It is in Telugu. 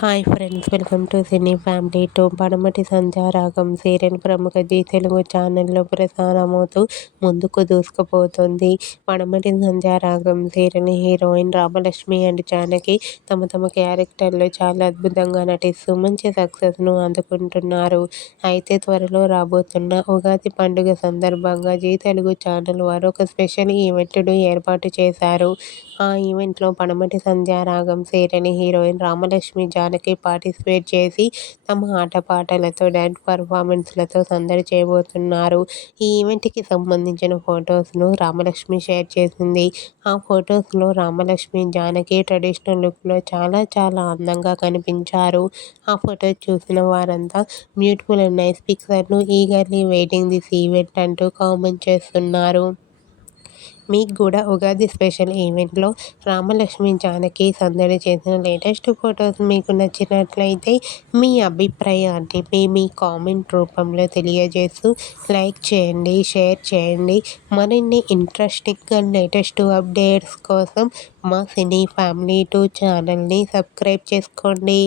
Hi friends, welcome to cine family two. Padamati Sandhyaragam serial ప్రముఖ జీ తెలుగు ఛానల్లో ప్రసారమవుతూ ముందుకు దూసుకుపోతుంది. Padamati Sandhyaragam serial heroine Ramalakshmi and Janaki తమ క్యారెక్టర్లో చాలా అద్భుతంగా నటిస్తూ మంచి సక్సెస్ను అందుకుంటున్నారు. అయితే త్వరలో రాబోతున్న ఉగాది పండుగ సందర్భంగా జీ తెలుగు ఛానల్ వారు ఒక స్పెషల్ ఈవెంట్ను ఏర్పాటు చేశారు. ఆ ఈవెంట్లో Padamati Sandhyaragam serial heroine Ramalakshmi, Janaki participate చేసి తమ ఆటపాటలతో, డ్యాన్స్ పర్ఫార్మెన్స్లతో సందడి చేయబోతున్నారు. ఈ ఈవెంట్కి సంబంధించిన ఫొటోస్ను రామలక్ష్మి షేర్ చేసింది. ఆ ఫొటోస్లో రామలక్ష్మి, జానకి ట్రెడిషనల్ లుక్లో చాలా అందంగా కనిపించారు. ఆ ఫొటోస్ చూసిన వారంతా బ్యూటిఫుల్ అండ్ నైస్ పిక్స్ అంటూ ఈగర్లీ వెయిటింగ్ దిస్ ఈవెంట్ అంటూ కామెంట్ చేస్తున్నారు. మీకు కూడా ఉగాది స్పెషల్ ఈవెంట్లో రామలక్ష్మి, జానకి సందడి చేసిన లేటెస్ట్ ఫొటోస్ మీకు నచ్చినట్లయితే మీ అభిప్రాయాన్ని మీ కామెంట్ రూపంలో తెలియజేస్తూ లైక్ చేయండి, షేర్ చేయండి. మరిన్ని ఇంట్రెస్టింగ్ అండ్ లేటెస్ట్ అప్డేట్స్ కోసం మా సినీ ఫ్యామిలీ 2 ఛానల్ని సబ్స్క్రైబ్ చేసుకోండి.